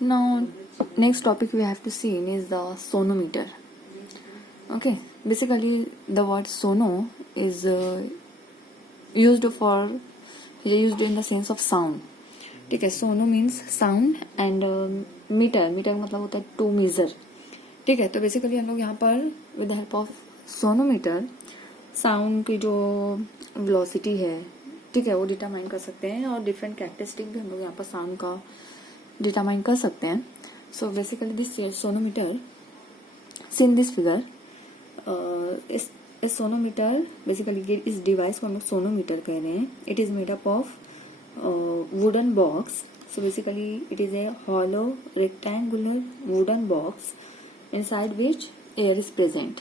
Now, next topic we have to see is the sonometer. Okay, basically the word sono is used in the sense of sound. ठीक है, सोनो means sound and metre का मतलब होता है to major. ठीक है, तो basically हम लोग यहाँ पर with the help of sonometer sound की जो वेलोसिटी है, ठीक है, वो डिटरमाइन कर सकते हैं और डिफरेंट कैरेक्टरिस्टिक भी हम लोग यहाँ पर साउंड का डिटरमाइन कर सकते हैं. So basically this sonometer seen this figure, इस सोनोमीटर बेसिकली इस डिवाइस को हम लोग सोनोमीटर कह रहे हैं. It is made up of wooden box. So basically it is a hollow rectangular wooden box inside which air is present.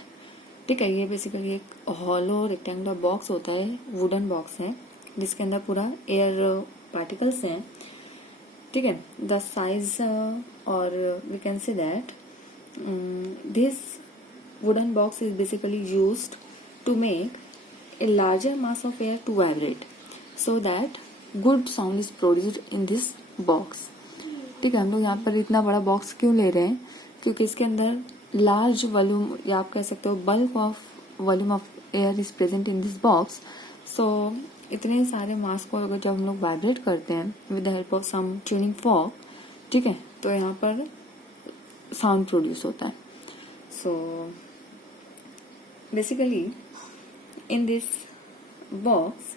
ठीक है, ये बेसिकली एक हॉलो रेक्टेंगुलर बॉक्स होता है, वुडन बॉक्स है जिसके अंदर पूरा एयर पार्टिकल्स हैं. ठीक है, द साइज और we can say that this wooden box is basically used to make a larger mass of air to vibrate so that good sound is produced in this box. ठीक है, हम लोग यहाँ पर इतना बड़ा बॉक्स क्यों ले रहे हैं, क्योंकि इसके अंदर लार्ज वॉल्यूम या आप कह सकते हो bulk of volume of air is present in this box. So इतने सारे मास को अगर जब हम लोग वाइब्रेट करते हैं with the help of some tuning fork, ठीक है, तो यहाँ पर साउंड प्रोड्यूस होता है. So basically in this box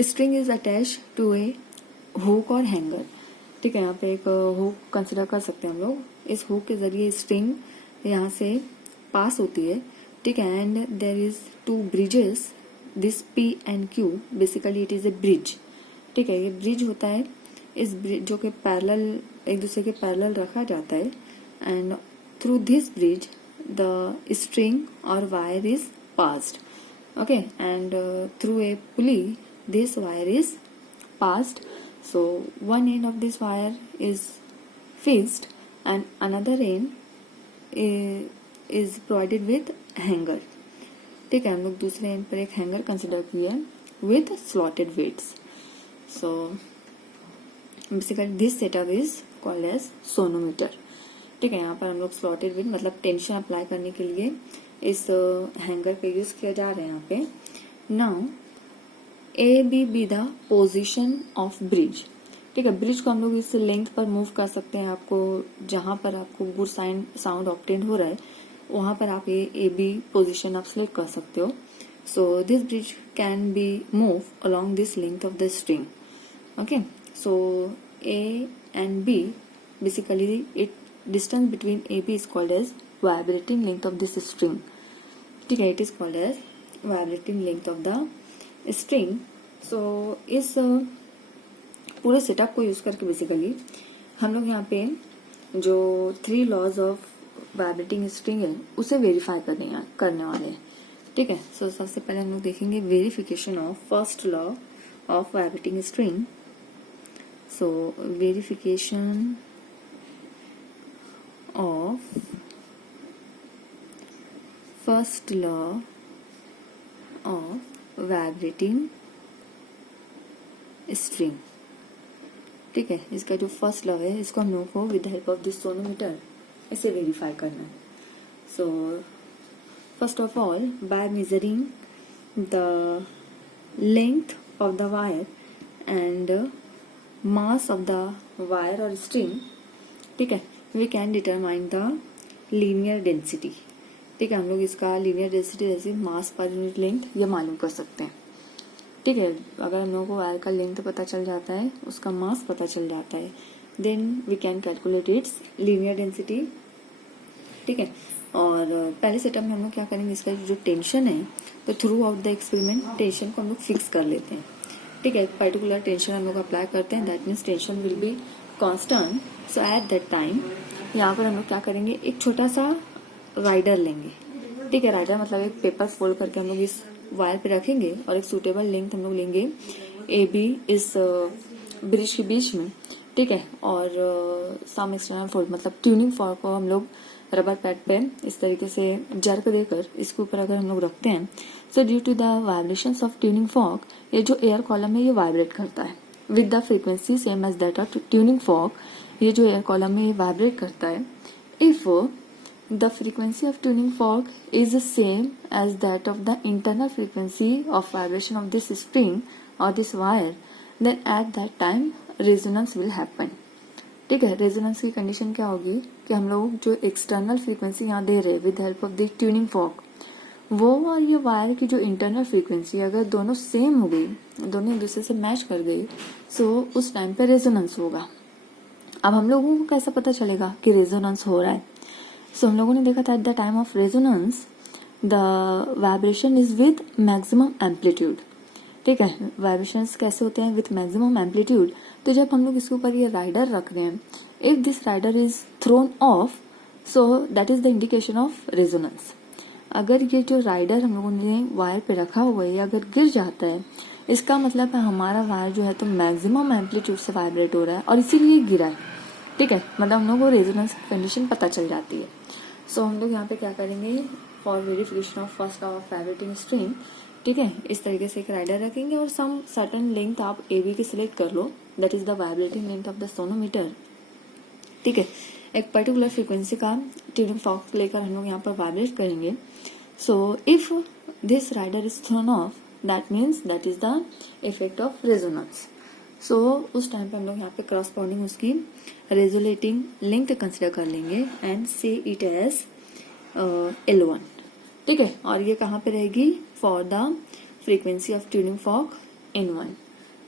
string is attach to a hook और हैंगर. ठीक है, यहाँ पे एक हुक कंसिडर कर सकते हैं हम लोग. इस हुक के जरिए स्ट्रिंग यहाँ से पास होती है. ठीक है, and there is two bridges, this P and Q, basically it is a bridge. ठीक है, ये ब्रिज होता है. इस ब्रिज जो कि पैरेलल, एक दूसरे के पैरेलल रखा जाता है, and through this bridge the string और wire is passed. Okay, and through a pulley this wire is passed. So one end of this wire is fixed and another end is provided with hanger. ठीक है, हम लोग दूसरे and पर एक hanger consider किए with slotted weights. So basically this setup is called as sonometer. ठीक है, यहाँ पर हम लोग स्लॉटेड विथ मतलब टेंशन अप्लाई करने के लिए इस हैंगर पे यूज किया जा रहा है यहाँ पे. Now A be the position of bridge. ठीक है, ब्रिज को हम लोग इस लेंथ पर मूव कर सकते हैं. आपको जहां पर आपको गुड साउंड ऑब्टेन हो रहा है वहां पर आप ए बी पोजिशन आप सिलेक्ट कर सकते हो. So this bridge can be move along this length of the string. Okay, so A and B basically it distance between A B is called as vibrating length of this string. ठीक है, it is called as vibrating length of the string. So इस पूरे setup को use करके basically हम लोग यहाँ पे जो 3 लॉज ऑफ वाइब्रेटिंग स्ट्रिंग है उसे वेरीफाई करने वाले हैं. ठीक है, सो सबसे पहले हम लोग देखेंगे verification of first law of vibrating string. So verification of first law of vibrating string. ठीक है, इसका जो फर्स्ट लॉ है इसको हम लोगों को with the help of this sonometer इसे वेरीफाई करना है. So first of all by measuring the length of the wire and mass of the wire और स्ट्रिंग, ठीक है, we can determine the linear density. ठीक है, हम लोग इसका लीनियर डेंसिटी जैसे मास पर यूनिट लेंथ ये मालूम कर सकते हैं. ठीक है, अगर हम लोगों को वायर का लेंथ पता चल जाता है, उसका मास पता चल जाता है, then we can calculate its linear density. ठीक है, और पहले सेटअप में हम लोग क्या करेंगे, इसका जो टेंशन है तो through out the experiment tension को हम लोग फिक्स कर लेते हैं. ठीक है, एक पर्टिकुलर टेंशन हम लोग अप्लाई करते हैं, that means tension will be constant. So at that time यहाँ पर हम लोग क्या करेंगे, एक छोटा सा राइडर लेंगे. ठीक है, राइडर मतलब एक पेपर फोल्ड करके हम लोग इस वायर पे रखेंगे और एक सूटेबल लेंथ हम लोग लेंगे ए बी इस ब्रिज के बीच में. ठीक है, और सम एक्सटर्नल फोल्ड मतलब ट्यूनिंग फॉर्क को हम लोग रबर पैड पे इस तरीके से जर्क देकर इसके ऊपर अगर हम लोग रखते हैं, so due to the vibrations of tuning fork ये जो एयर कॉलम है ये वाइब्रेट करता है. With the frequency same as that of tuning fork, ये जो एयर कॉलम में वाइब्रेट करता है, if the frequency of tuning fork is same as that of the internal frequency of vibration of this spring और this wire, then at that time resonance will happen. ठीक है, resonance की condition क्या होगी कि हम लोग जो एक्सटर्नल फ्रीक्वेंसी यहाँ दे रहे हैं with help of the tuning fork, वो और ये वायर की जो इंटरनल फ्रीक्वेंसी अगर दोनों सेम हो गई, दोनों एक दूसरे से मैच कर गई, सो उस टाइम पे रेजोनेंस होगा। अब हम लोगों को कैसा पता चलेगा कि रेजोनेंस हो रहा है? सो हम लोगों ने देखा था at the time of resonance the vibration is with maximum amplitude. ठीक है, वाइब्रेशंस कैसे होते हैं? With maximum amplitude. तो जब हम लोग इसके ऊपर ये राइडर रख रहे हैं, if this rider is thrown off, so that is the indication of resonance. अगर ये जो राइडर हम लोगों ने वायर पे रखा हुआ है अगर गिर जाता है, इसका मतलब है हमारा वायर जो है तो मैक्सिमम एम्पलीट्यूड से वाइब्रेट हो रहा है और इसीलिए गिरा है। ठीक है, मतलब हम लोग को रेजोनेंस की कंडीशन पता चल जाती है। सो हम लोग यहाँ पे क्या करेंगे, for verification of first law of vibrating string, ठीक है, इस तरीके से एक राइडर रखेंगे और सम सर्टेन लेंथ आप ए बी की सिलेक्ट कर लो, that is the vibrating length of the sonometer. ठीक है, एक पर्टिकुलर फ्रीक्वेंसी का ट्यूनिंग फॉर्क लेकर हम लोग यहाँ पर वाइब्रेट करेंगे। So if this rider is thrown off, that means that is the effect of resonance. So उस टाइम पे हम लोग यहाँ पे क्रॉसपॉन्डिंग उसकी रेजोलेटिंग लेंथ कंसिडर कर लेंगे एंड से इट एज L1। ठीक है, और ये कहाँ पे रहेगी? For the frequency of tuning fork N1।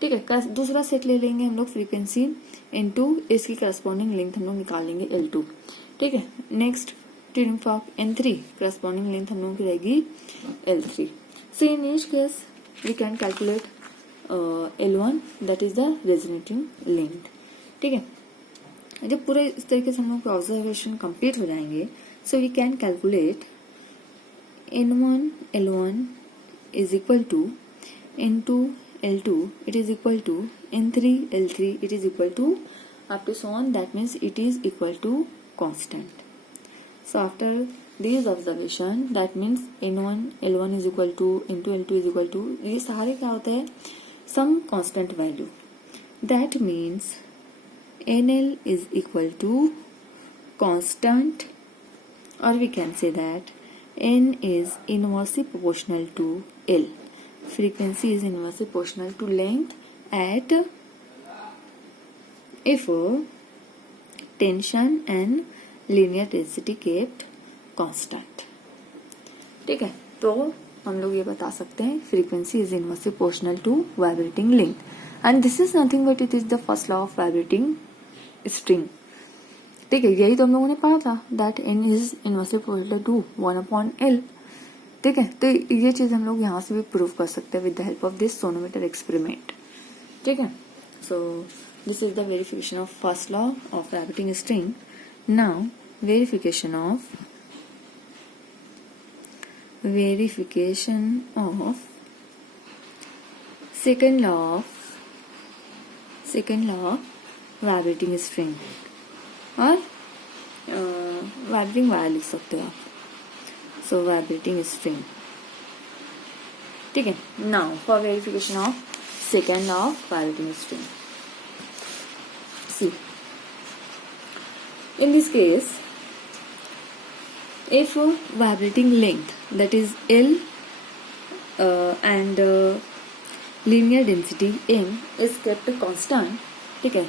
ठीक है, दूसरा सेट ले लेंगे हम लोग फ्रीक्वेंसी N2, इसकी करस्पॉन्डिंग लेंथ हम लोग निकाल लेंगे L2। ठीक है, next tuning fork N3, corresponding length हम लोग की रहेगी L3। So in each case we can calculate L1, that is the resonating length. ठीक है, जब पूरे इस तरीके से हम लोग ऑब्जर्वेशन कंप्लीट हो जाएंगे, so we can calculate N1 L1 is equal to N2 L2, it is equal to N3 L3, it is equal to up to so on, that means it is equal to constant. So after these observation, that means N1 L1 is equal to N2 L2 is equal to, ये सारे क्या होता है? some constant value, that means NL is equal to constant, or we can say that N is inversely proportional to L. Frequency is inversely proportional to length at if tension and linear density kept constant. ठीक है, तो हम लोग ये बता सकते हैं frequency is inversely proportional to vibrating length, and this is nothing but it is the first law of vibrating string. ठीक है, यही तो हम लोगों ने पढ़ा था, that N is inversely proportional to 1/L। ठीक है, तो ये चीज हम लोग यहाँ से भी प्रूव कर सकते हैं with the help of this sonometer experiment. ठीक है, so this is the verification of first law of vibrating string. Now verification of second law of vibrating string, और वाइब्रेटिंग वायर लिख सकते हो आप। So vibrating string. ठीक है, now for verification of second law of vibrating string, see in this case if vibrating length, that is L, and linear density M is kept constant। ठीक है,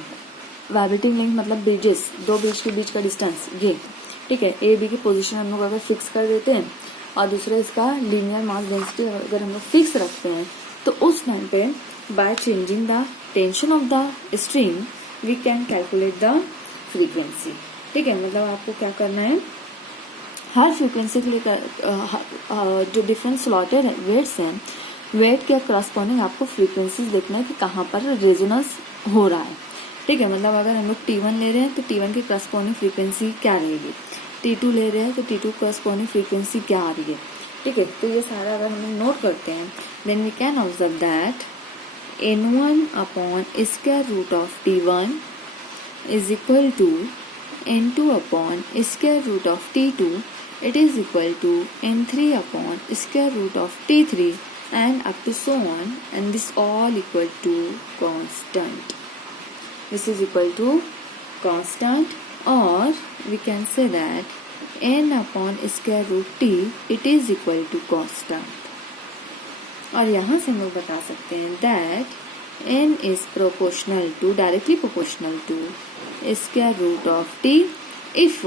vibrating length मतलब bridges, दो bridge के बीच का distance ये। ठीक है, A B की पोजीशन हम लोग अगर फिक्स कर देते हैं और दूसरा इसका लीनियर मास डेंसिटी अगर हम लोग फिक्स रखते हैं, तो उस टाइम पे by changing the tension of the string we can calculate the frequency. ठीक है, मतलब आपको क्या करना है, हर फ्रीक्वेंसी के लिए जो डिफरेंट स्लॉटेड वेट्स हैं, वेट के करस्पॉन्डिंग आपको फ्रीक्वेंसीज देखना है कि कहाँ पर रेजोनेंस हो रहा है। ठीक है, मतलब अगर हम लोग T1 ले रहे हैं तो T1 की करस्पॉन्डिंग फ्रीक्वेंसी क्या रहेगी, T2 ले रहे हैं तो T2 करस्पॉन्डिंग फ्रीक्वेंसी क्या आ रही है। ठीक है, तो ये सारा अगर हम लोग नोट करते हैं, then we can observe that N1/√of T1 is equal to N2/√of T2, it is equal to N3/√of T3, and up to so on, and this all equal to constant. This is equal to constant, or we can say that n upon square root t it is equal to constant. और यहाँ से हम लोग बता सकते हैं that n is proportional to, directly proportional to square root of t if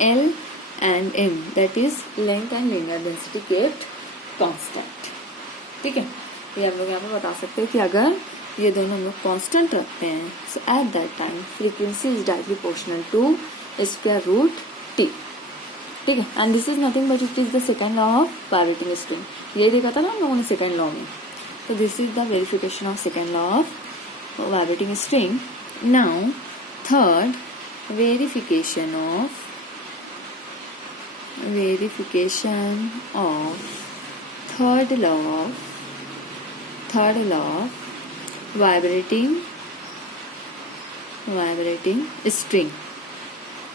L and m, that is length and linear density, kept constant. ठीक है, ये हम लोग यहाँ पे बता सकते हैं कि अगर ये दोनों हम लोग कांस्टेंट रखते हैं, so at that time frequency is directly proportional to square root T. ठीक है, and this is nothing but it is the second law of vibrating string. ये देखा था ना हम लोगों ने सेकेंड लॉ में. तो this is the verification of second law of vibrating string. Now third verification of third law of vibrating string.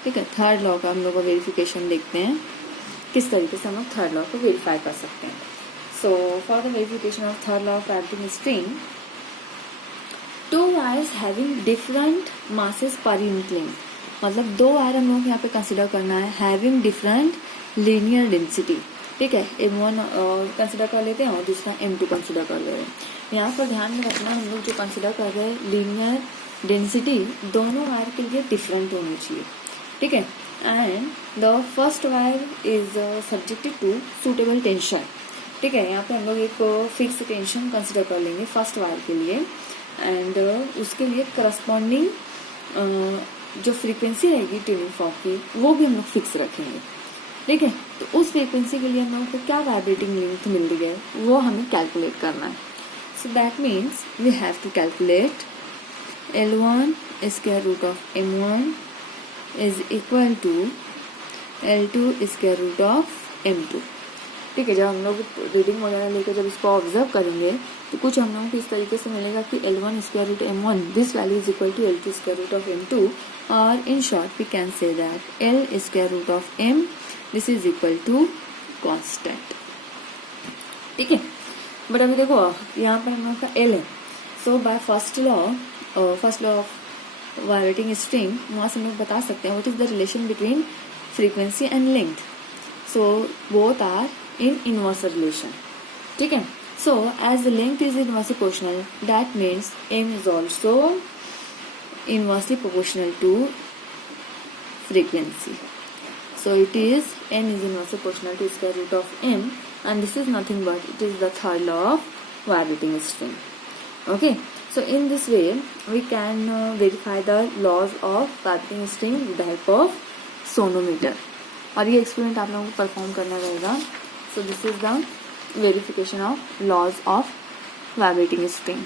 ठीक है, थर्ड लॉ का हम लोग वेरिफिकेशन देखते हैं किस तरीके से हम लोग थर्ड लॉ को वेरीफाई कर सकते हैं. So for the verification of third law of vibrating string, to wires having different masses per unit length. मतलब दो वायर हम लोग यहाँ पे कंसिडर करना है हैविंग डिफरेंट लीनियर डेंसिटी. ठीक है, M1 कंसिडर कर लेते हैं और दूसरा M2 कंसिडर कर ले रहे हैं. यहाँ पर ध्यान में रखना, हम लोग जो कंसिडर कर रहे हैं लीनियर डेंसिटी दोनों वायर के लिए डिफरेंट होनी चाहिए. ठीक है, and the first wire is subjected to suitable tension. ठीक है, यहाँ पे हम लोग एक फिक्स टेंशन कंसिडर कर लेंगे फर्स्ट वायर के लिए, एंड उसके लिए करस्पॉन्डिंग जो फ्रीक्वेंसी रहेगी ट्यूनिंग फॉर्क की वो भी हम लोग फिक्स रखेंगे. ठीक है, तो उस फ्रीक्वेंसी के लिए हम लोगों को क्या वाइब्रेटिंग लेंथ मिल रही है वो हमें कैलकुलेट करना है. So that means we have to calculate L1 square root of M1 is equal to L2 square root of M2. ठीक है, जब हम लोग रीडिंग वगैरह लेकर जब इसको ऑब्जर्व करेंगे तो कुछ हम लोगों को इस तरीके से मिलेगा कि L1 square root M1 this value is equal to L2 square root of M2, और in short we can say that L square root of M this is equal to constant. ठीक है, बट अभी देखो यहाँ पर हम लोग का L है. So by first law of vibrating string वहाँ से हम लोग बता सकते हैं what is the relation between frequency and length. So both are in inverse relation. ठीक है, so as the length is inversely proportional, that means m is also inversely proportional to frequency. So it is m is inversely proportional to square root of m, and this is nothing but it is the third law of vibrating string. Okay, so in this way we can verify the laws of vibrating string with the help of sonometer. और ये experiment आप लोगों को perform करना रहेगा. So this is the verification of laws of vibrating string.